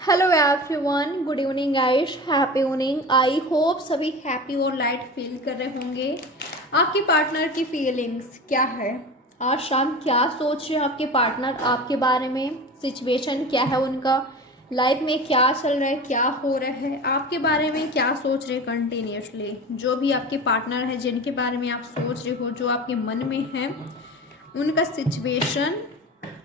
Hello everyone, good evening guys, happy evening. I hope सभी happy और light feel कर रहे होंगे। आपके पार्टनर की फीलिंग्स क्या है? आज शाम क्या सोच रहे हैं आपके पार्टनर आपके बारे में? सिचुएशन क्या है उनका? लाइफ में क्या चल रहा है, क्या हो रहा है, आपके बारे में क्या सोच रहे हैं कंटिन्यूसली? जो भी आपके पार्टनर है जिनके बारे में आप सोच रहे हो, जो आपके मन में है, उनका सिचुएशन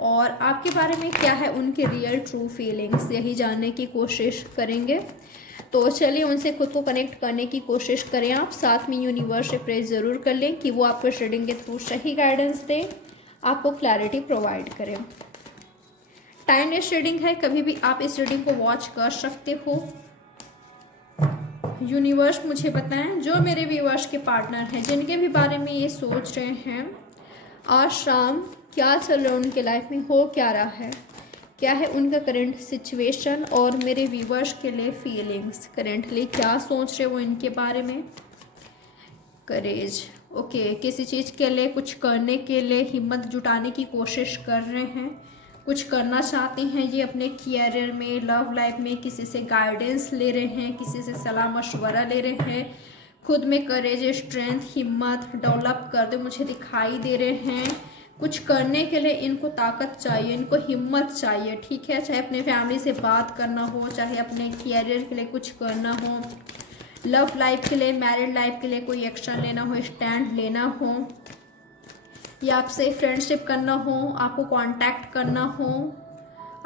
और आपके बारे में क्या है, उनके रियल ट्रू फीलिंग्स, यही जानने की कोशिश करेंगे। तो चलिए उनसे खुद को कनेक्ट करने की कोशिश करें। आप साथ में यूनिवर्स से प्रे ज़रूर कर लें कि वो आपको रीडिंग के थ्रू सही गाइडेंस दें, आपको क्लैरिटी प्रोवाइड करें। टाइमलेस रीडिंग है, कभी भी आप इस रीडिंग को वॉच कर सकते हो। यूनिवर्स मुझे बताएं, जो मेरे व्यूअर्स के पार्टनर हैं जिनके भी बारे में ये सोच रहे हैं, आज शाम क्या चल रहा है उनके लाइफ में, हो क्या रहा है, क्या है उनका करंट सिचुएशन और मेरे व्यूवर्स के लिए फीलिंग्स, करेंटली क्या सोच रहे वो इनके बारे में। करेज, ओके, किसी चीज़ के लिए, कुछ करने के लिए हिम्मत जुटाने की कोशिश कर रहे हैं, कुछ करना चाहते हैं ये अपने कैरियर में, लव लाइफ में, किसी से गाइडेंस ले रहे हैं, किसी से सलाह मशवरा ले रहे हैं, खुद में करेज, स्ट्रेंथ, हिम्मत डेवलप करते मुझे दिखाई दे रहे हैं। कुछ करने के लिए इनको ताकत चाहिए, इनको हिम्मत चाहिए, ठीक है। चाहे अपने फैमिली से बात करना हो, चाहे अपने कैरियर के लिए कुछ करना हो, लव लाइफ के लिए, मैरिड लाइफ के लिए कोई एक्शन लेना हो, स्टैंड लेना हो, या आपसे फ्रेंडशिप करना हो, आपको कांटेक्ट करना हो,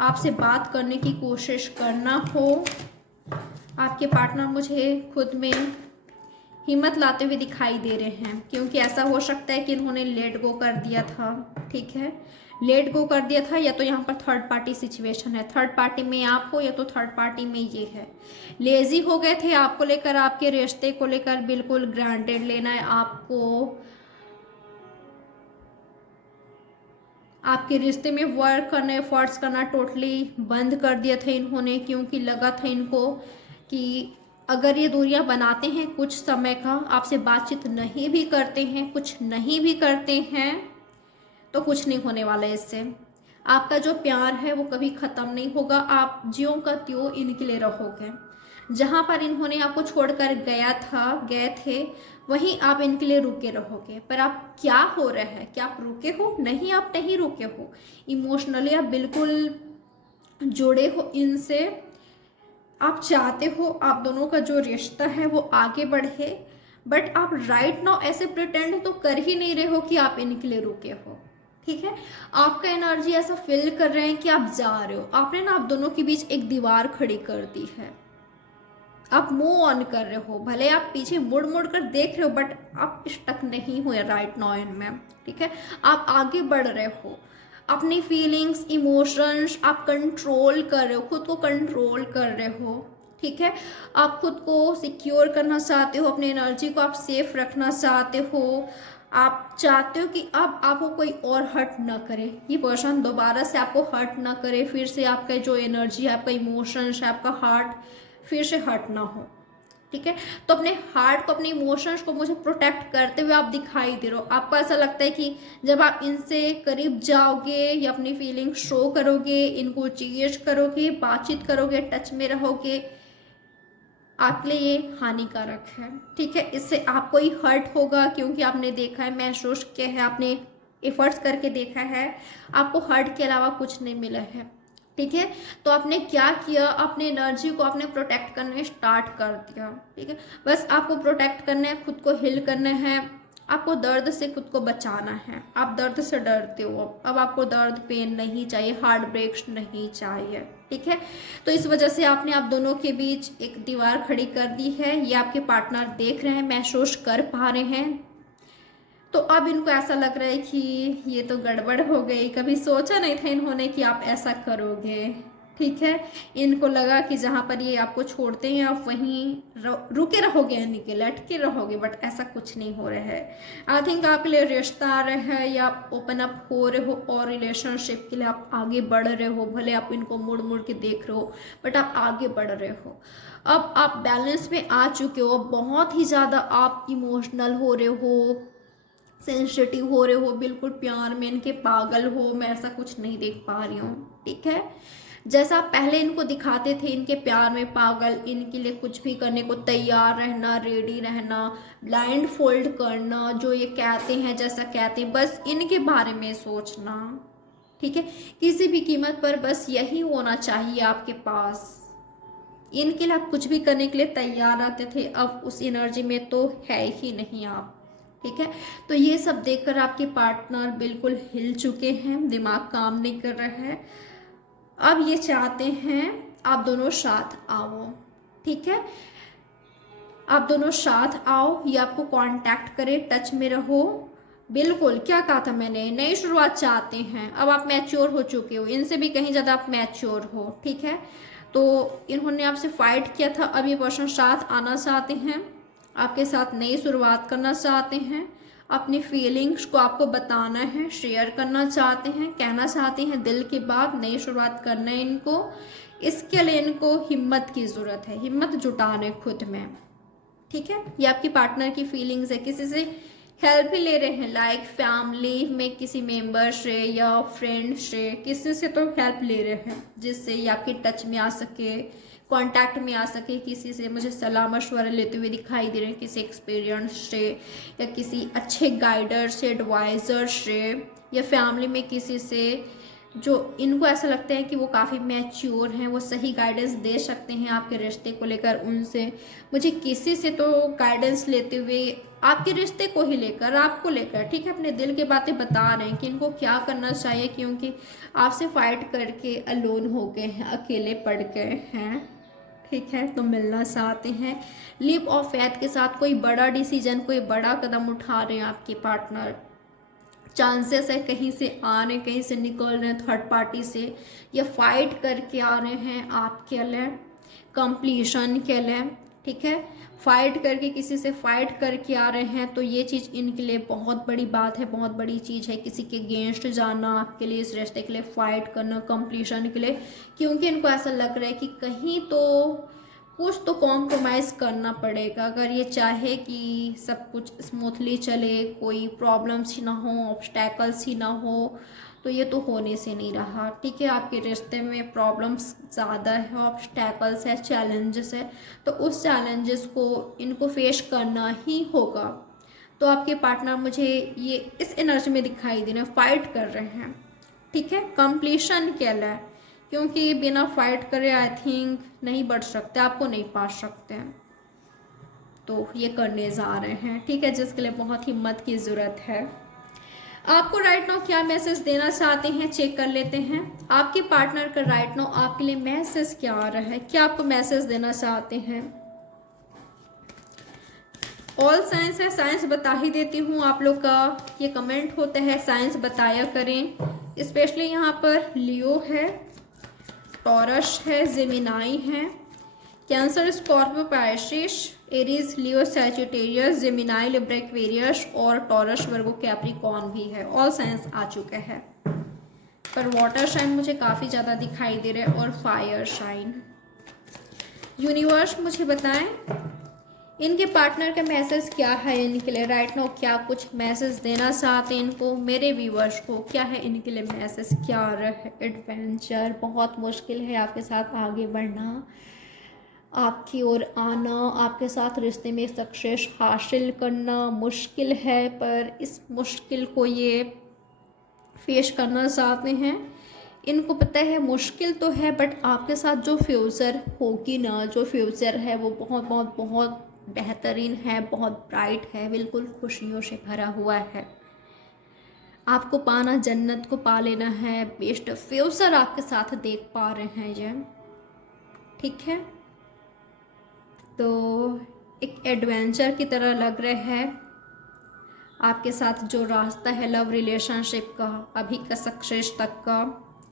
आपसे बात करने की कोशिश करना हो। आपके पार्टनर मुझे खुद में हिम्मत लाते हुए दिखाई दे रहे हैं, क्योंकि ऐसा हो सकता है कि इन्होंने लेट गो कर दिया था, ठीक है, लेट गो कर दिया था, या तो यहाँ पर थर्ड पार्टी सिचुएशन है, थर्ड पार्टी में आप हो या तो थर्ड पार्टी में ये है। लेजी हो गए थे आपको लेकर, आपके रिश्ते को लेकर, बिल्कुल ग्रांटेड लेना है आपको, आपके रिश्ते में वर्क करना, एफर्ट्स करना टोटली बंद कर दिया था इन्होंने, क्योंकि लगा था इनको कि अगर ये दूरियां बनाते हैं कुछ समय का, आपसे बातचीत नहीं भी करते हैं, कुछ नहीं भी करते हैं, तो कुछ नहीं होने वाला है इससे। आपका जो प्यार है वो कभी ख़त्म नहीं होगा, आप ज्यों का त्यों इनके लिए रहोगे। जहाँ पर इन्होंने आपको छोड़कर गए थे, वहीं आप इनके लिए रुके रहोगे। पर आप क्या हो रहा है, क्या आप रुके हो? नहीं, आप नहीं रुके हो। इमोशनली आप बिल्कुल जुड़े हो इनसे, आप चाहते हो आप दोनों का जो रिश्ता है वो आगे बढ़े, बट आप राइट नाउ ऐसे प्रिटेंड तो कर ही नहीं रहे हो कि आप इनके लिए रुके हो, ठीक है। आपका एनर्जी ऐसा फील कर रहे हैं कि आप जा रहे हो, आपने ना आप दोनों के बीच एक दीवार खड़ी कर दी है, आप मूव ऑन कर रहे हो, भले आप पीछे मुड़ मुड़ कर देख रहे हो, बट आप स्टक नहीं हुए राइट नाउ इनमें, ठीक है। आप आगे बढ़ रहे हो, अपनी फीलिंग्स, इमोशंस आप कंट्रोल कर रहे हो, खुद को कंट्रोल कर रहे हो, ठीक है। आप खुद को सिक्योर करना चाहते हो, अपनी एनर्जी को आप सेफ रखना चाहते हो, आप चाहते हो कि अब आपको कोई और हर्ट ना करे, ये पर्सन दोबारा से आपको हर्ट ना करे, फिर से आपका जो एनर्जी है, आपका इमोशंस है, आपका हार्ट फिर से हर्ट ना हो, ठीक है। तो अपने हार्ट को, अपने इमोशंस को मुझे प्रोटेक्ट करते हुए आप दिखाई दे रहे हो। आपको ऐसा लगता है कि जब आप इनसे करीब जाओगे या अपनी फीलिंग शो करोगे, इनको चीज करोगे, बातचीत करोगे, टच में रहोगे, आपके लिए ये हानिकारक है, ठीक है। इससे आपको ही हर्ट होगा, क्योंकि आपने देखा है, महसूस किया है, आपने एफर्ट्स करके देखा है, आपको हर्ट के अलावा कुछ नहीं मिला है, ठीक है। तो आपने क्या किया, अपने एनर्जी को आपने प्रोटेक्ट करने स्टार्ट कर दिया, ठीक है। बस आपको प्रोटेक्ट करना है, खुद को हील करना है, आपको दर्द से खुद को बचाना है। आप दर्द से डरते हो, अब आपको दर्द, पेन नहीं चाहिए, हार्ट ब्रेक्स नहीं चाहिए, ठीक है। तो इस वजह से आपने आप दोनों के बीच एक दीवार खड़ी कर दी है, ये आपके पार्टनर देख रहे हैं, महसूस कर पा रहे हैं। तो अब इनको ऐसा लग रहा है कि ये तो गड़बड़ हो गई, कभी सोचा नहीं था इन्होंने कि आप ऐसा करोगे, ठीक है। इनको लगा कि जहाँ पर ये आपको छोड़ते हैं आप वहीं रुके रहोगे, यानी कि लटके रहोगे, बट ऐसा कुछ नहीं हो रहा है। आई थिंक आपके लिए रिश्ता आ रहा है, या आप ओपन अप हो रहे हो और रिलेशनशिप के लिए आप आगे बढ़ रहे हो। भले आप इनको मुड़ मुड़ के देख रहे हो, बट आप आगे बढ़ रहे हो। अब आप बैलेंस में आ चुके हो, अब बहुत ही ज़्यादा आप इमोशनल हो रहे हो, सेंसिटिव हो रहे हो, बिल्कुल प्यार में इनके पागल हो। मैं ऐसा कुछ नहीं देख पा रही हूँ, ठीक है। जैसा आप पहले इनको दिखाते थे इनके प्यार में पागल, इनके लिए कुछ भी करने को तैयार रहना, रेडी रहना, ब्लाइंड फोल्ड करना, जो ये कहते हैं जैसा कहते हैं बस इनके बारे में सोचना, ठीक है, किसी भी कीमत पर बस यही होना चाहिए आपके पास। इनके लिए आप कुछ भी करने के लिए तैयार रहते थे, अब उस एनर्जी में तो है ही नहीं आप, ठीक है। तो ये सब देखकर आपके पार्टनर बिल्कुल हिल चुके हैं, दिमाग काम नहीं कर रहा है। अब ये चाहते हैं आप दोनों साथ आओ, ठीक है, आप दोनों साथ आओ, ये आपको कांटेक्ट करे, टच में रहो। बिल्कुल, क्या कहा था मैंने, नई शुरुआत चाहते हैं। अब आप मैच्योर हो चुके हो, इनसे भी कहीं ज़्यादा आप मैच्योर हो, ठीक है। तो इन्होंने आपसे फाइट किया था, अब ये पर्सन साथ आना चाहते हैं, आपके साथ नई शुरुआत करना चाहते हैं, अपनी फीलिंग्स को आपको बताना है, शेयर करना चाहते हैं, कहना चाहते हैं दिल की बात, नई शुरुआत करना है इनको। इसके लिए इनको हिम्मत की ज़रूरत है, हिम्मत जुटाने खुद में, ठीक है। ये आपकी पार्टनर की फीलिंग्स है, किसी से हेल्प ही ले रहे हैं, लाइक फैमिली में किसी मेंबर से या फ्रेंड से, किसी से तो हेल्प ले रहे हैं जिससे ये आपके टच में आ सके, कांटेक्ट में आ सके। किसी से मुझे सलाह मशवरा लेते हुए दिखाई दे रहे हैं, किसी एक्सपीरियंस से या किसी अच्छे गाइडर से, एडवाइज़र से, या फैमिली में किसी से जो इनको ऐसा लगता है कि वो काफ़ी मैच्योर हैं, वो सही गाइडेंस दे सकते हैं आपके रिश्ते को लेकर। उनसे मुझे किसी से तो गाइडेंस लेते हुए आपके रिश्ते को ही लेकर, आपको लेकर, ठीक है, अपने दिल की बातें बता रहे हैं कि इनको क्या करना चाहिए, क्योंकि आपसे फाइट करके अलोन हो गए हैं, अकेले पड़ गए हैं, ठीक है। तो मिलना चाहते हैं, लीप ऑफ फेथ के साथ कोई बड़ा डिसीजन, कोई बड़ा कदम उठा रहे हैं आपके पार्टनर। चांसेस है कहीं से आ रहे, कहीं से निकल रहे हैं थर्ड पार्टी से, या फाइट करके आ रहे हैं आपके लिए, कंप्लीशन के लिए, ठीक है। फाइट करके, किसी से फाइट करके आ रहे हैं, तो ये चीज़ इनके लिए बहुत बड़ी बात है, बहुत बड़ी चीज़ है। किसी के अगेंस्ट जाना आपके लिए, इस रिश्ते के लिए फाइट करना, कंप्लीशन के लिए, क्योंकि इनको ऐसा लग रहा है कि कहीं तो कुछ तो कॉम्प्रोमाइज़ करना पड़ेगा अगर ये चाहे कि सब कुछ स्मूथली चले, कोई प्रॉब्लम्स ही ना हो, ऑब्स्टैकल्स ही ना हो, तो ये तो होने से नहीं रहा, ठीक है। आपके रिश्ते में प्रॉब्लम्स ज़्यादा है, ऑब्स्टैकल्स है, चैलेंजेस है, तो उस चैलेंजेस को इनको फेस करना ही होगा। तो आपके पार्टनर मुझे ये इस एनर्जी में दिखाई दे रहे हैं, फाइट कर रहे हैं, ठीक है, कंप्लीशन के लिए, क्योंकि बिना फाइट करे आई थिंक नहीं बढ़ सकते, आपको नहीं पा सकते हैं, तो ये करने जा रहे हैं, ठीक है, जिसके लिए बहुत हिम्मत की ज़रूरत है। आपको राइट नाउ क्या मैसेज देना चाहते हैं, चेक कर लेते हैं। आपके पार्टनर का राइट नाउ आपके लिए मैसेज क्या आ रहा है, क्या आपको मैसेज देना चाहते हैं। ऑल साइंस है, साइंस बता ही देती हूँ, आप लोग का ये कमेंट होता है साइंस बताया करें। स्पेशली यहाँ पर लियो है, टॉरस है, जेमिनाई है, कैंसर, स्कॉर्पियो, पाइसेस, एरीज, लियो, सैजिटेरियस, जेमिनाई, लिब्रा, एक्वेरियस और टॉरस, वर्गो, कैप्रिकॉर्न भी है। ऑल साइंस आ चुके हैं, पर वाटर साइन मुझे काफ़ी ज़्यादा दिखाई दे रहे हैं और फायर साइन। यूनिवर्स मुझे बताएं इनके पार्टनर का मैसेज क्या है इनके लिए राइट नाउ, क्या कुछ मैसेज देना चाहते हैं इनको, मेरे व्यूवर्स को क्या है इनके लिए मैसेज, क्या आ रहा है। एडवेंचर, बहुत मुश्किल है आपके साथ आगे बढ़ना, आपकी ओर आना, आपके साथ रिश्ते में सक्सेस हासिल करना मुश्किल है, पर इस मुश्किल को ये फेस करना चाहते हैं। इनको पता है मुश्किल तो है, बट आपके साथ जो फ्यूचर होगी ना, जो फ्यूचर है वो बहुत बहुत बहुत बेहतरीन है, बहुत ब्राइट है, बिल्कुल खुशियों से भरा हुआ है। आपको पाना, जन्नत को पा लेना है, बेस्ट फ्यूचर आपके साथ देख पा रहे हैं ये, ठीक है। तो एक एडवेंचर की तरह लग रहा है आपके साथ जो रास्ता है लव रिलेशनशिप का, अभी का सक्सेस तक का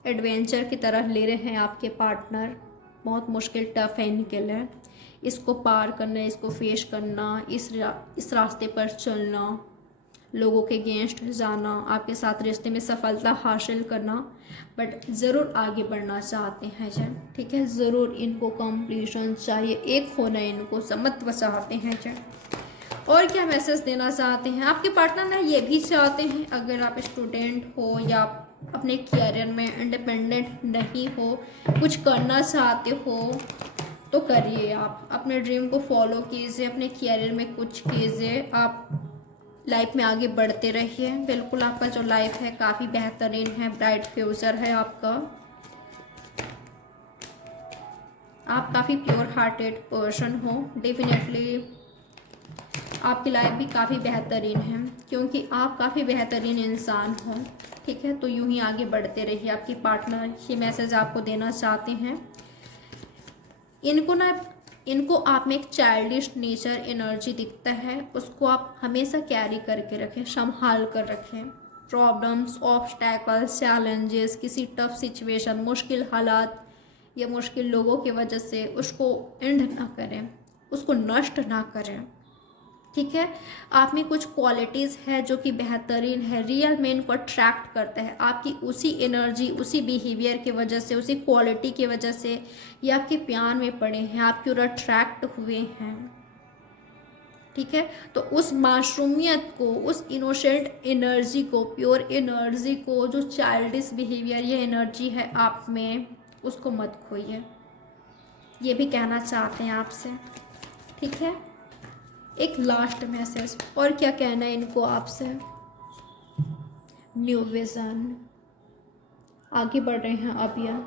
एडवेंचर की तरह ले रहे हैं आपके पार्टनर। बहुत मुश्किल, टफ है इनके लिए, इसको पार करना, इसको फेस करना, इस रास्ते पर चलना, लोगों के अगेंस्ट जाना, आपके साथ रिश्ते में सफलता हासिल करना, बट ज़रूर आगे बढ़ना चाहते हैं जन, ठीक है। ज़रूर इनको कंप्लीशन चाहिए, एक होना इनको समत्व चाहते हैं जन। और क्या मैसेज देना चाहते हैं आपके पार्टनर ना, ये भी चाहते हैं अगर आप स्टूडेंट हो या अपने करियर में इंडिपेंडेंट नहीं हो, कुछ करना चाहते हो तो करिए। आप अपने ड्रीम को फॉलो कीजिए, अपने करियर में कुछ कीजिए, आप लाइफ में आगे बढ़ते रहिए। बिल्कुल आपका जो लाइफ है काफ़ी बेहतरीन है, ब्राइट फ्यूचर है आपका। आप काफ़ी प्योर हार्टेड पर्सन हो, डेफिनेटली आपकी लाइफ भी काफ़ी बेहतरीन है क्योंकि आप काफ़ी बेहतरीन इंसान हो। ठीक है, तो यूं ही आगे बढ़ते रहिए। आपकी पार्टनर ये मैसेज आपको देना चाहते हैं। इनको आप में एक चाइल्डिश नेचर एनर्जी दिखता है, उसको आप हमेशा कैरी करके रखें, संभाल कर रखें। प्रॉब्लम्स, ऑब्स्टैकल्स, चैलेंजेस, किसी टफ सिचुएशन, मुश्किल हालात या मुश्किल लोगों की वजह से उसको एंड ना करें, उसको नष्ट ना करें। ठीक है, आप में कुछ क्वालिटीज़ है जो कि बेहतरीन है, रियल में इनको अट्रैक्ट करता है। आपकी उसी एनर्जी, उसी बिहेवियर की वजह से, उसी क्वालिटी की वजह से ये आपके प्यार में पड़े हैं, आपकी ओर अट्रैक्ट हुए हैं। ठीक है, तो उस मासूमियत को, उस इनोसेंट एनर्जी को, प्योर एनर्जी को, जो चाइल्डिश बिहेवियर ये एनर्जी है आप में, उसको मत खोइए। ये भी कहना चाहते हैं आपसे। ठीक है, एक लास्ट मैसेज और क्या कहना है इनको आपसे। न्यू विजन, आगे बढ़ रहे हैं अब। यह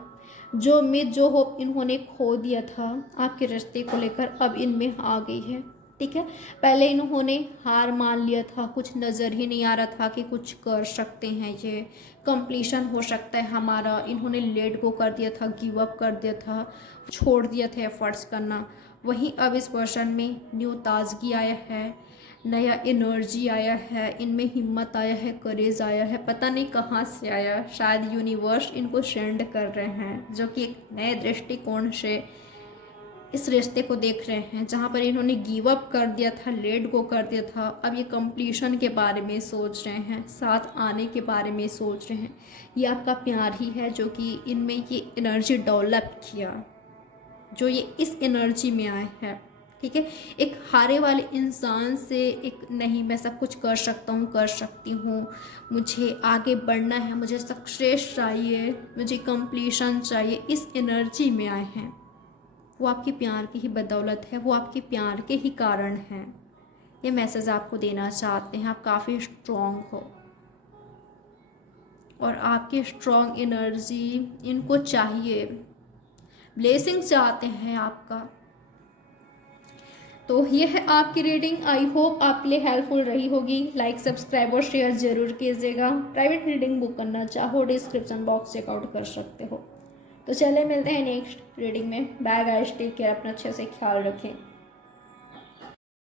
जो उम्मीद, जो होप इन्होंने खो दिया था आपके रिश्ते को लेकर, अब इनमें आ गई है। ठीक है, पहले इन्होंने हार मान लिया था, कुछ नज़र ही नहीं आ रहा था कि कुछ कर सकते हैं, ये कंप्लीशन हो सकता है हमारा। इन्होंने लेट गो कर दिया था, गिव अप कर दिया था, छोड़ दिया था एफर्ट्स करना। वहीं अब इस पर्सन में न्यू ताजगी आया है, नया एनर्जी आया है, इनमें हिम्मत आया है, करेज आया है, पता नहीं कहाँ से आया। शायद यूनिवर्स इनको सेंड कर रहे हैं, जो कि एक नए दृष्टिकोण से इस रिश्ते को देख रहे हैं। जहाँ पर इन्होंने गिव अप कर दिया था, लेट गो कर दिया था, अब ये कंप्लीशन के बारे में सोच रहे हैं, साथ आने के बारे में सोच रहे हैं। ये आपका प्यार ही है जो कि इनमें ये एनर्जी डेवलप किया, जो ये इस एनर्जी में आए हैं। ठीक है, एक हारे वाले इंसान से एक नहीं, मैं सब कुछ कर सकता हूँ, कर सकती हूँ, मुझे आगे बढ़ना है, मुझे सक्सेस चाहिए, मुझे कंप्लीशन चाहिए, इस एनर्जी में आए हैं। वो आपके प्यार की ही बदौलत है, वो आपके प्यार के ही कारण हैं। ये मैसेज आपको देना चाहते हैं। आप काफ़ी स्ट्रॉन्ग हो और आपकी स्ट्रॉन्ग एनर्जी इनको चाहिए, ब्लेसिंग चाहते हैं आपका। तो ये है आपकी रीडिंग। आई होप आपके लिए हेल्पफुल रही होगी। लाइक, सब्सक्राइब और शेयर जरूर कीजिएगा। प्राइवेट रीडिंग बुक करना चाहो डिस्क्रिप्शन बॉक्स चेकआउट कर सकते हो। तो चले मिलते हैं नेक्स्ट रीडिंग में। बाय गाइस, टेक केयर, अपना अच्छे से ख्याल रखें।